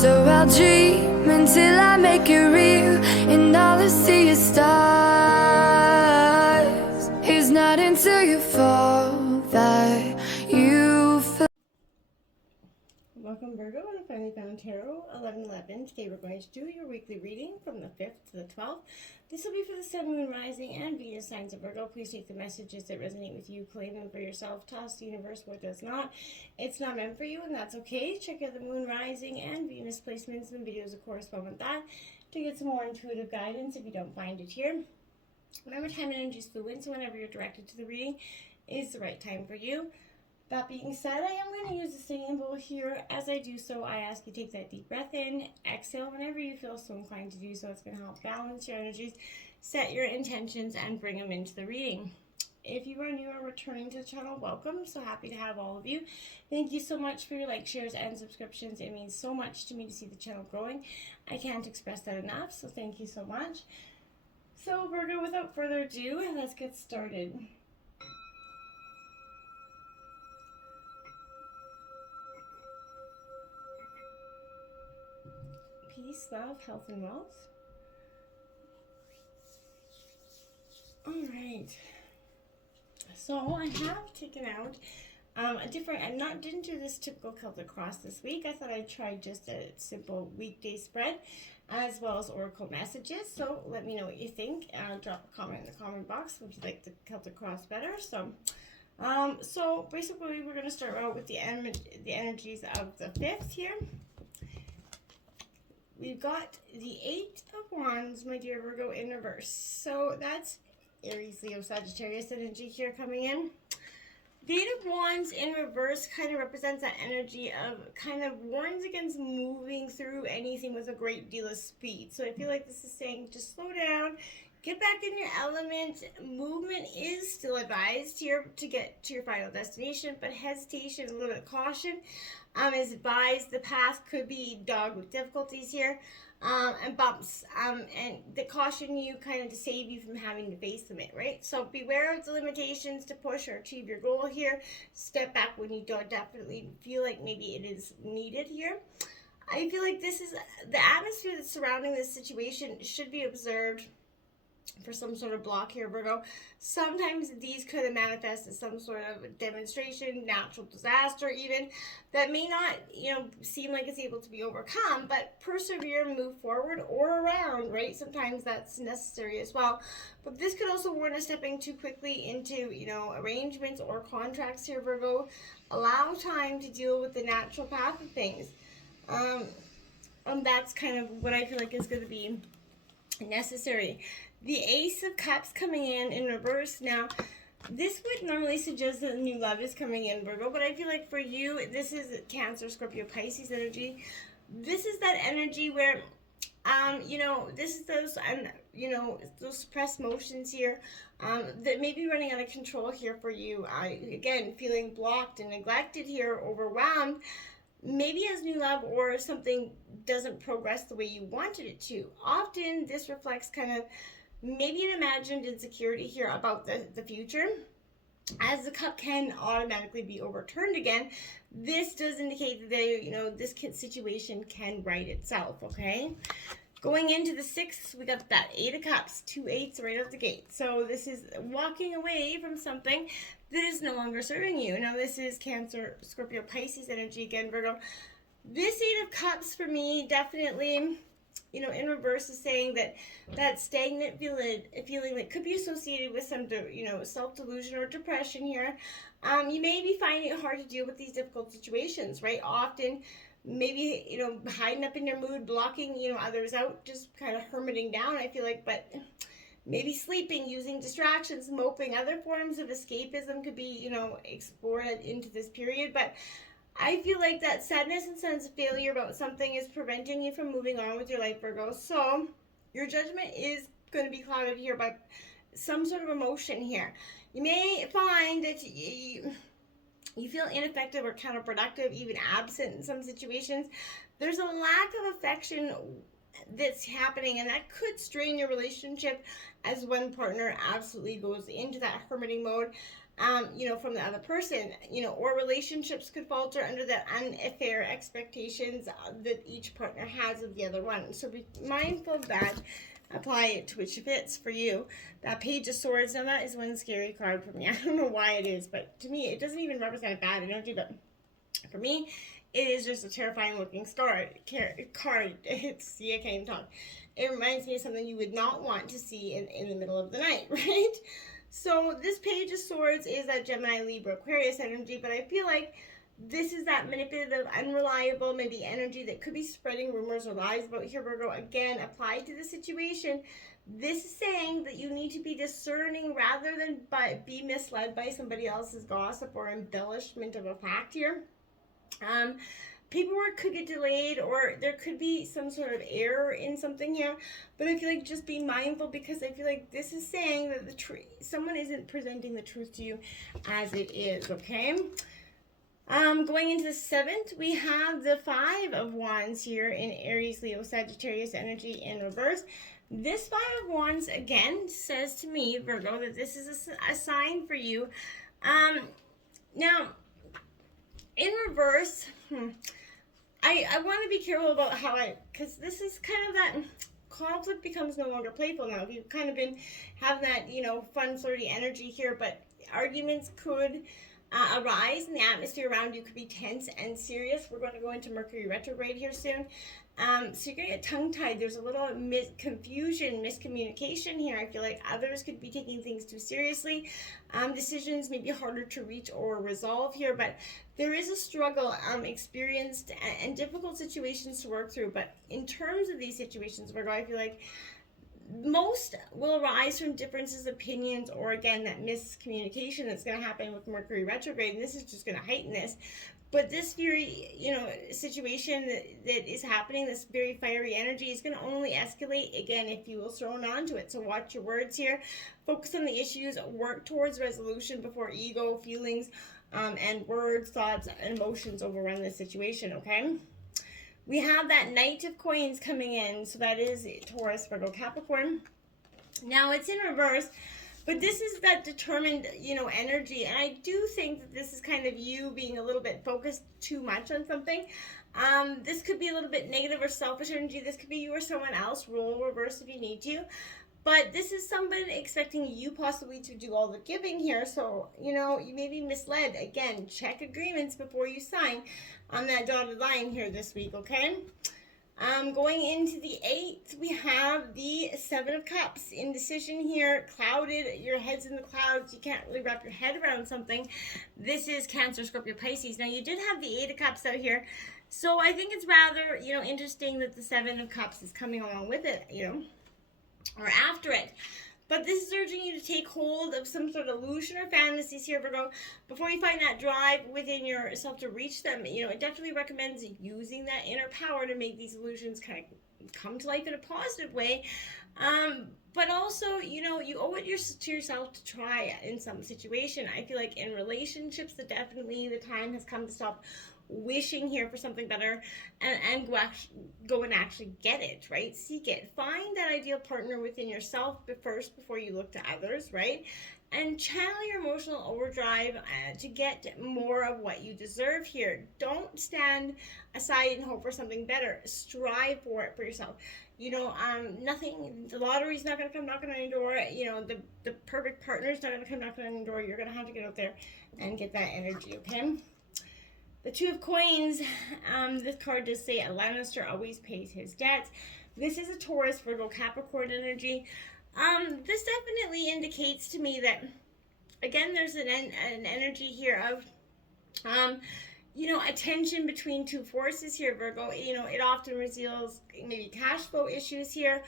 So I'll dream until I make it real, and all I see is stars. It's not until you fall that you feel. Welcome, Virgo, and the Finally Found Tarot 11/11. Today we're going to do your weekly reading from the 5th to the 12th. This will be for the Sun, Moon, Rising, and Venus signs of Virgo. Please take the messages that resonate with you, claim them for yourself, toss the universe what does not. It's not meant for you, and that's okay. Check out the Moon, Rising, and Venus placements and videos that correspond with that to get some more intuitive guidance if you don't find it here. Remember, time and energy is fluid, so whenever you're directed to the reading is the right time for you. That being said, I am going to use the singing bowl here. As I do so, I ask you to take that deep breath in, exhale whenever you feel so inclined to do so. It's going to help balance your energies, set your intentions, and bring them into the reading. If you are new or returning to the channel, welcome. So happy to have all of you. Thank you so much for your likes, shares, and subscriptions. It means so much to me to see the channel growing. I can't express that enough, so thank you so much. So Virgo, without further ado, let's get started. Peace, love, health, and wealth. Alright. So I have taken out a different, didn't do this typical Celtic cross this week. I thought I'd try just a simple weekday spread as well as oracle messages. So let me know what you think. Drop a comment in the comment box if you like the Celtic cross better. So basically we're going to start out with the energies of the 5th here. We've got the 8 of Wands, my dear Virgo, in reverse. So that's Aries, Leo, Sagittarius energy here coming in. The 8 of Wands in reverse kind of represents that energy of kind of warns against moving through anything with a great deal of speed. So I feel like this is saying just slow down, get back in your element. Movement is still advised here to get to your final destination, but hesitation, a little bit of caution is advised. The path could be dogged with difficulties here and bumps, and they caution you kind of to save you from having to face them, right? So beware of the limitations to push or achieve your goal here. Step back when you don't definitely feel like maybe it is needed here. I feel like this is the atmosphere that's surrounding this situation should be observed for some sort of block here, Virgo. Sometimes these could manifest as some sort of demonstration, natural disaster even, that may not, seem like it's able to be overcome, but persevere and move forward or around, right? Sometimes that's necessary as well. But this could also warn us stepping too quickly into, arrangements or contracts here, Virgo. Allow time to deal with the natural path of things. And that's kind of what I feel like is going to be necessary. The Ace of Cups coming in reverse. Now, this would normally suggest that new love is coming in, Virgo, but I feel like for you, this is Cancer, Scorpio, Pisces energy. This is that energy where, this is those, those suppressed emotions here that may be running out of control here for you. Again, feeling blocked and neglected here, overwhelmed. Maybe as new love or something doesn't progress the way you wanted it to. Often this reflects kind of maybe an imagined insecurity here about the future. As the cup can automatically be overturned again, this does indicate that this situation can right itself, okay? Going into the 6th, we got that 8 of Cups, 2 8s right out the gate. So this is walking away from something that is no longer serving you. Now this is Cancer, Scorpio, Pisces energy again, Virgo. This 8 of Cups for me definitely, in reverse is saying that stagnant feeling that could be associated with some, self-delusion or depression here. You may be finding it hard to deal with these difficult situations, right? Often, maybe, hiding up in your mood, blocking, others out, just kind of hermiting down, I feel like, but maybe sleeping, using distractions, moping, other forms of escapism could be, explored into this period, but I feel like that sadness and sense of failure about something is preventing you from moving on with your life, Virgo. So your judgment is going to be clouded here by some sort of emotion here. You may find that you feel ineffective or counterproductive, even absent in some situations. There's a lack of affection that's happening, and that could strain your relationship as one partner absolutely goes into that hermiting mode. from the other person, or relationships could falter under the unfair expectations that each partner has of the other one. So be mindful of that. Apply it to which fits for you. That Page of Swords, now that is one scary card for me. I don't know why it is, but to me, it doesn't even represent bad energy, but for me, it is just a terrifying looking card. It's, I can't even talk. It reminds me of something you would not want to see in the middle of the night, right? So this Page of Swords is that Gemini, Libra, Aquarius energy, but I feel like this is that manipulative, unreliable, maybe energy that could be spreading rumors or lies about here, Virgo. Again, applied to the situation. This is saying that you need to be discerning rather than be misled by somebody else's gossip or embellishment of a fact here. Paperwork could get delayed, or there could be some sort of error in something here, but I feel like just be mindful, because I feel like this is saying that someone isn't presenting the truth to you as it is, okay? Going into the 7th, we have the 5 of Wands here in Aries, Leo, Sagittarius energy in reverse. This 5 of Wands, again, says to me, Virgo, that this is a sign for you. Now, in reverse, I want to be careful about because this is kind of that conflict becomes no longer playful now. You've kind of been having that, fun, flirty energy here, but arguments could arise, and the atmosphere around you could be tense and serious. We're going to go into Mercury retrograde here soon. So you're going to get tongue-tied. There's a little confusion, miscommunication here. I feel like others could be taking things too seriously. Decisions may be harder to reach or resolve here, but there is a struggle experienced and difficult situations to work through. But in terms of these situations, Virgo, I feel like most will arise from differences of opinions, or again, that miscommunication that's going to happen with Mercury retrograde, and this is just going to heighten this. But this very, situation that is happening, this very fiery energy, is going to only escalate, again, if you will thrown onto it. So watch your words here. Focus on the issues. Work towards resolution before ego, feelings, and words, thoughts, and emotions overrun the situation, okay? We have that Knight of Coins coming in. So that is Taurus, Virgo, Capricorn. Now, it's in reverse. But this is that determined, energy. And I do think that this is kind of you being a little bit focused too much on something. This could be a little bit negative or selfish energy. This could be you or someone else. Role reverse if you need to. But this is somebody expecting you possibly to do all the giving here. So, you may be misled. Again, check agreements before you sign on that dotted line here this week, okay? Going into the 8th, we have the 7 of Cups. Indecision here, clouded, your head's in the clouds, you can't really wrap your head around something. This is Cancer, Scorpio, Pisces. Now, you did have the 8 of Cups out here, so I think it's rather, interesting that the 7 of Cups is coming along with it, or after it. But this is urging you to take hold of some sort of illusion or fantasies here, Virgo, before you find that drive within yourself to reach them. It definitely recommends using that inner power to make these illusions kind of come to life in a positive way. But also, you owe it to yourself to try in some situation. I feel like in relationships, definitely the time has come to stop wishing here for something better and go and actually get it, right? Seek it. Find that ideal partner within yourself first before you look to others, right? And channel your emotional overdrive to get more of what you deserve here. Don't stand aside and hope for something better. Strive for it for yourself. Nothing, the lottery's not going to come knocking on your door. The perfect partner's not going to come knocking on your door. You're going to have to get out there and get that energy, okay? The 2 of Coins, this card does say a Lannister always pays his debts. This is a Taurus, Virgo, Capricorn energy. This definitely indicates to me that, again, there's an energy here of, a tension between two forces here, Virgo. It often reveals maybe cash flow issues here,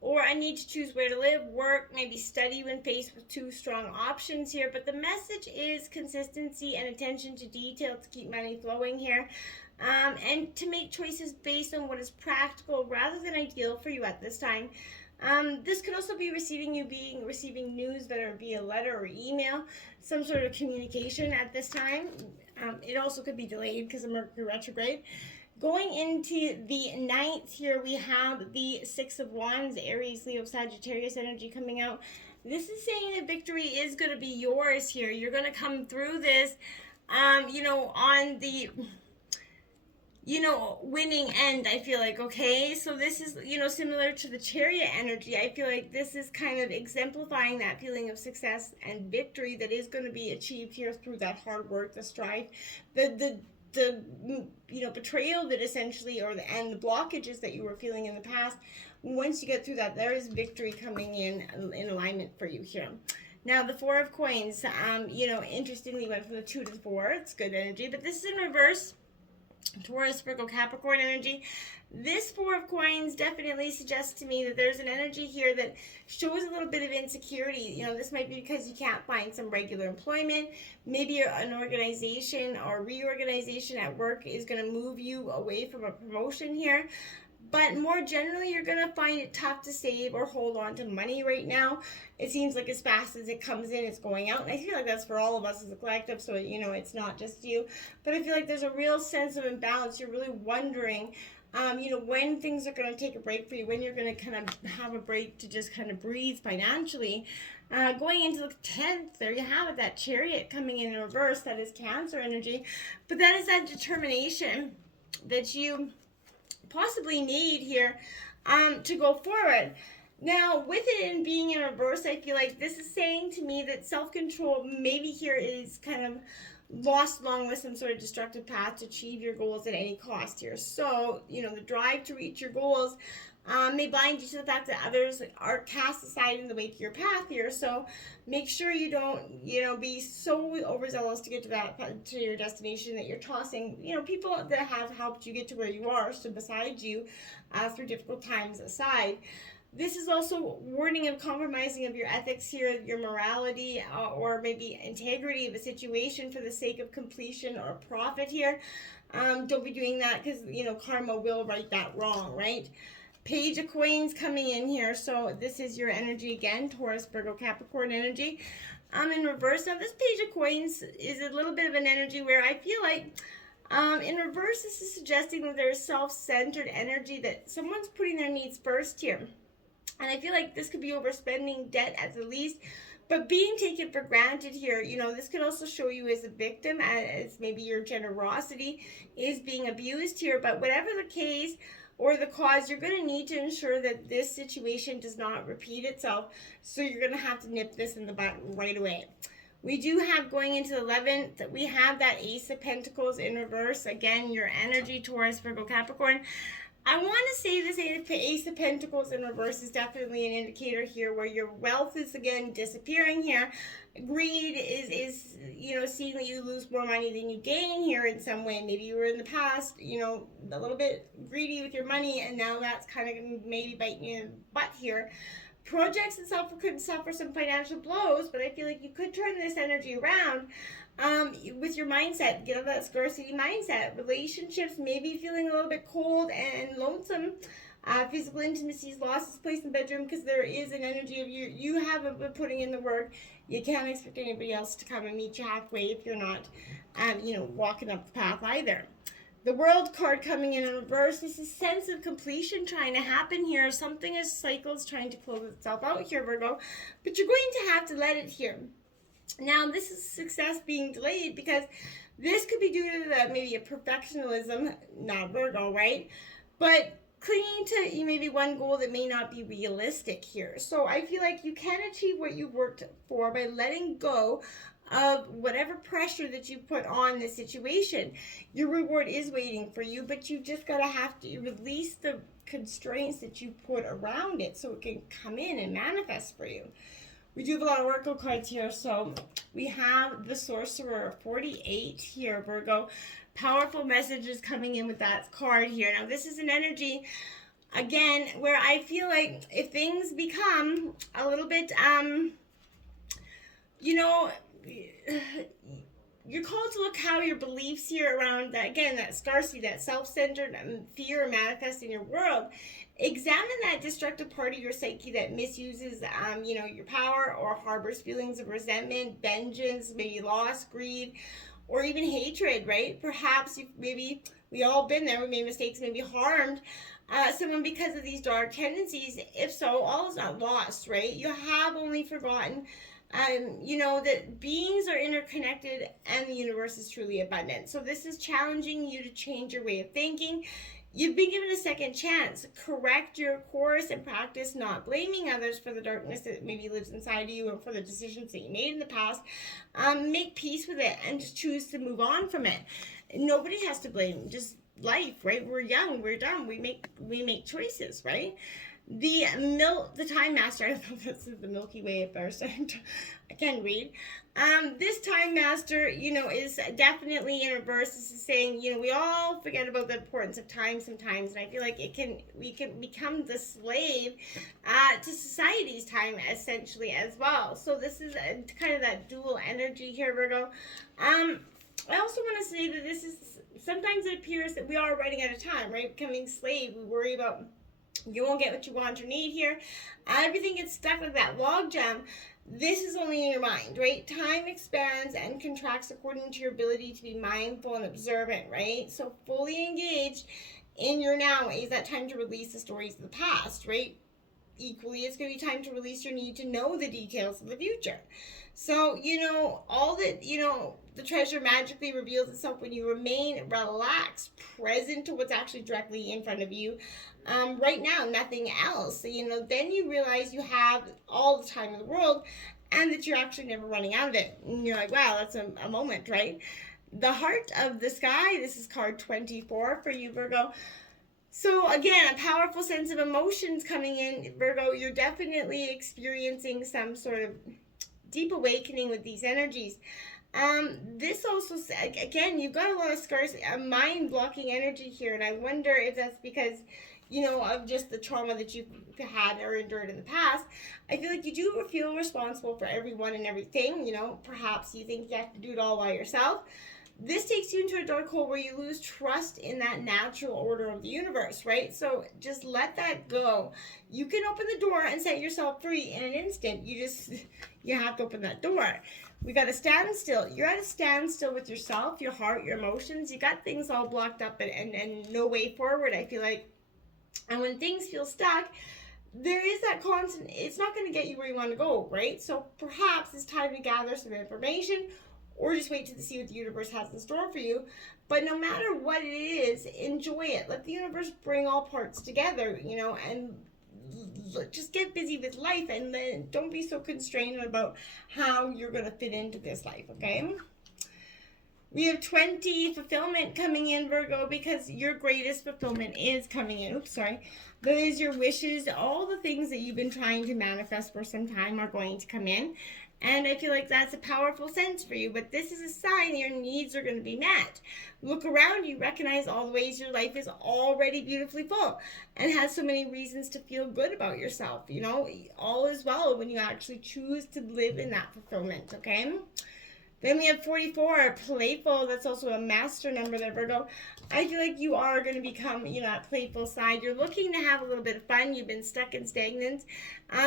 or I need to choose where to live, work, maybe study when faced with 2 strong options here. But the message is consistency and attention to detail to keep money flowing here. And to make choices based on what is practical rather than ideal for you at this time. This could also be receiving news, whether it be a letter or email, some sort of communication at this time. It also could be delayed because of Mercury retrograde. Going into the 9th here, we have the 6 of Wands, Aries, Leo, Sagittarius energy coming out. This is saying that victory is going to be yours here. You're going to come through this, on the winning end, I feel like, okay? So this is, similar to the Chariot energy. I feel like this is kind of exemplifying that feeling of success and victory that is going to be achieved here through that hard work, the strife, the betrayal that essentially, and the blockages that you were feeling in the past. Once you get through that, there is victory coming in alignment for you here. Now, the Four of Coins, interestingly went from the 2 to the 4. It's good energy, but this is in reverse. Taurus, Virgo, Capricorn energy. This Four of Coins definitely suggests to me that there's an energy here that shows a little bit of insecurity. This might be because you can't find some regular employment. Maybe an organization or reorganization at work is going to move you away from a promotion here. But more generally, you're going to find it tough to save or hold on to money right now. It seems like as fast as it comes in, it's going out. And I feel like that's for all of us as a collective, so, it's not just you. But I feel like there's a real sense of imbalance. You're really wondering, when things are going to take a break for you, when you're going to kind of have a break to just kind of breathe financially. Going into the 10th, there you have it, that Chariot coming in reverse. That is Cancer energy. But that is that determination that you possibly need here to go forward. Now, with it in being in reverse, I feel like this is saying to me that self-control maybe here is kind of lost along with some sort of destructive path to achieve your goals at any cost here. So, the drive to reach your goals may bind you to the fact that others are cast aside in the way to your path here. So make sure you don't, be so overzealous to get to your destination that you're tossing, people that have helped you get to where you are, so beside you through difficult times aside. This is also warning of compromising of your ethics here, your morality, or maybe integrity of a situation for the sake of completion or profit here. Don't be doing that because, karma will right that wrong, right? Page of Coins coming in here. So this is your energy again, Taurus, Virgo, Capricorn energy. In reverse. Now this Page of Coins is a little bit of an energy where I feel like in reverse, this is suggesting that there's self-centered energy, that someone's putting their needs first here. And I feel like this could be overspending, debt at the least, but being taken for granted here. This could also show you as a victim, as maybe your generosity is being abused here. But whatever the case or the cause, you're going to need to ensure that this situation does not repeat itself. So you're going to have to nip this in the butt right away. We do have, going into the 11th, that we have that Ace of Pentacles in reverse. Again, your energy, Taurus, Virgo, Capricorn. I want to say this Ace of Pentacles in reverse is definitely an indicator here where your wealth is again disappearing here. Greed is seeing that you lose more money than you gain here in some way. Maybe you were in the past, a little bit greedy with your money, and now that's kind of maybe biting you in the butt here. Projects itself could suffer some financial blows, but I feel like you could turn this energy around. With your mindset, get out of that scarcity mindset. Relationships may be feeling a little bit cold and lonesome. Physical intimacy is lost its place in the bedroom because there is an energy of you haven't been putting in the work. You can't expect anybody else to come and meet you halfway if you're not, walking up the path either. The World card coming in reverse. This is sense of completion trying to happen here. Something is cycles trying to close itself out here, Virgo. But you're going to have to let it here. Now, this is success being delayed because this could be due to maybe a perfectionism, not Virgo, right? But clinging to maybe one goal that may not be realistic here. So I feel like you can achieve what you worked for by letting go of whatever pressure that you put on the situation. Your reward is waiting for you, but you just gotta have to release the constraints that you put around it so it can come in and manifest for you. We do have a lot of Oracle cards here, so we have the Sorcerer, 48 here, Virgo. Powerful messages coming in with that card here. Now, this is an energy, again, where I feel like if things become a little bit, you're called to look how your beliefs here around that, again, that scarcity, that self-centered fear manifest in your world. Examine that destructive part of your psyche that misuses, your power or harbors feelings of resentment, vengeance, maybe loss, greed, or even hatred, right? Perhaps maybe we all been there. We made mistakes, maybe harmed someone because of these dark tendencies. If so, all is not lost, right? You have only forgotten that beings are interconnected and the universe is truly abundant. So this is challenging you to change your way of thinking. You've been given a second chance. Correct your course and practice not blaming others for the darkness that maybe lives inside of you and for the decisions that you made in the past. Make peace with it and just choose to move on from it. Nobody has to blame. Just life, right? We're young, we're dumb, we make choices, right? The Time Master, I thought this is the Milky Way at first. I can't read. This Time Master, is definitely in reverse. This is saying, we all forget about the importance of time sometimes, and I feel like we can become the slave to society's time essentially as well. So this is kind of that dual energy here, Virgo. I also want to say that this is, sometimes it appears that we are running out of time, right? Becoming slave. We worry about you won't get what you want or need here. Everything gets stuck like that log jam. This is only in your mind, right? Time expands and contracts according to your ability to be mindful and observant, right? So fully engaged in your now is that time to release the stories of the past, right? Equally, it's going to be time to release your need to know the details of the future. So, all that, the treasure magically reveals itself when you remain relaxed, present to what's actually directly in front of you. Right now, nothing else. So, then you realize you have all the time in the world and that you're actually never running out of it. And you're like, wow, that's a moment, right? The Heart of the Sky, this is card 24 for you, Virgo. So again, a powerful sense of emotions coming in, Virgo. You're definitely experiencing some sort of deep awakening with these energies. This also, again, you've got a lot of scars, mind blocking energy here, and I wonder if that's because of just the trauma that you've had or endured in the past. I feel like you do feel responsible for everyone and everything. Perhaps you think you have to do it all by yourself. This takes you into a dark hole where you lose trust in that natural order of the universe, right? So just let that go. You can open the door and set yourself free in an instant. You have to open that door. We got to stand still. You're at a standstill with yourself, your heart, your emotions. You got things all blocked up and no way forward, I feel like. And when things feel stuck, there is that constant, it's not going to get you where you want to go, right? So perhaps it's time to gather some information or just wait to see what the universe has in store for you. But no matter what it is, enjoy it. Let the universe bring all parts together, and just get busy with life, and then don't be so constrained about how you're going to fit into this life, okay? We have 20 fulfillment coming in, Virgo, because your greatest fulfillment is coming in. Oops, sorry. That is your wishes. All the things that you've been trying to manifest for some time are going to come in. And I feel like that's a powerful sense for you. But this is a sign your needs are going to be met. Look around you, recognize all the ways your life is already beautifully full and has so many reasons to feel good about yourself. All is well when you actually choose to live in that fulfillment, okay? Then we have 44, playful. That's also a master number there, Virgo. I feel like you are going to become, that playful side. You're looking to have a little bit of fun. You've been stuck in stagnant.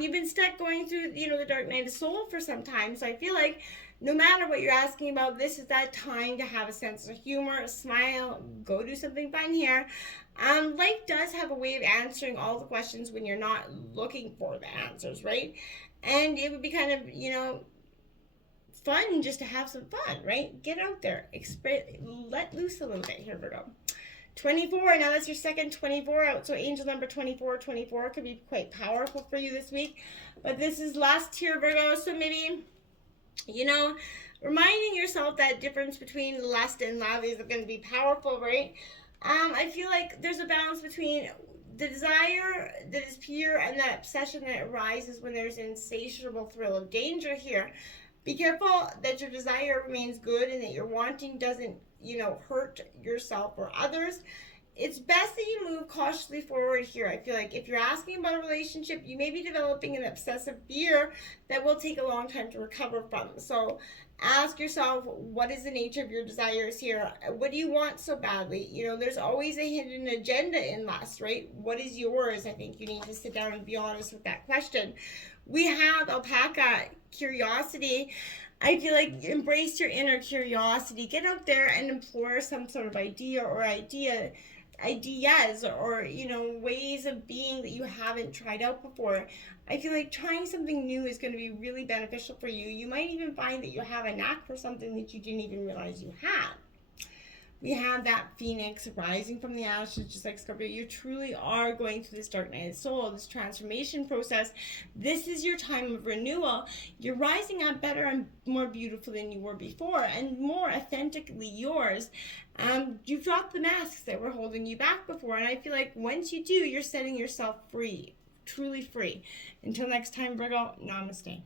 You've been stuck going through, the dark night of soul for some time. So I feel like no matter what you're asking about, this is that time to have a sense of humor, a smile, go do something fun here. Life does have a way of answering all the questions when you're not looking for the answers, right? And it would be kind of, fun just to have some fun, right? Get out there, let loose a little bit here, Virgo. 24, now that's your second 24 out, so angel number 24 could be quite powerful for you this week. But this is last tier, Virgo, so maybe, reminding yourself that difference between lust and love is going to be powerful, right? I feel like there's a balance between the desire that is pure and that obsession that arises when there's an insatiable thrill of danger here. Be careful that your desire remains good and that your wanting doesn't, hurt yourself or others. It's best that you move cautiously forward here. I feel like if you're asking about a relationship, you may be developing an obsessive fear that will take a long time to recover from. So ask yourself, what is the nature of your desires here? What do you want so badly? There's always a hidden agenda in lust, right? What is yours? I think you need to sit down and be honest with that question. We have alpaca, curiosity. I feel like embrace your inner curiosity. Get out there and explore some sort of idea ideas or, you know, ways of being that you haven't tried out before. I feel like trying something new is going to be really beneficial for you. You might even find that you have a knack for something that you didn't even realize you had. We have that Phoenix rising from the ashes, just like Scorpio. You truly are going through this dark night of the soul, this transformation process. This is your time of renewal. You're rising up better and more beautiful than you were before, and more authentically yours. You've dropped the masks that were holding you back before, and I feel like once you do, you're setting yourself free, truly free. Until next time, Virgo, namaste.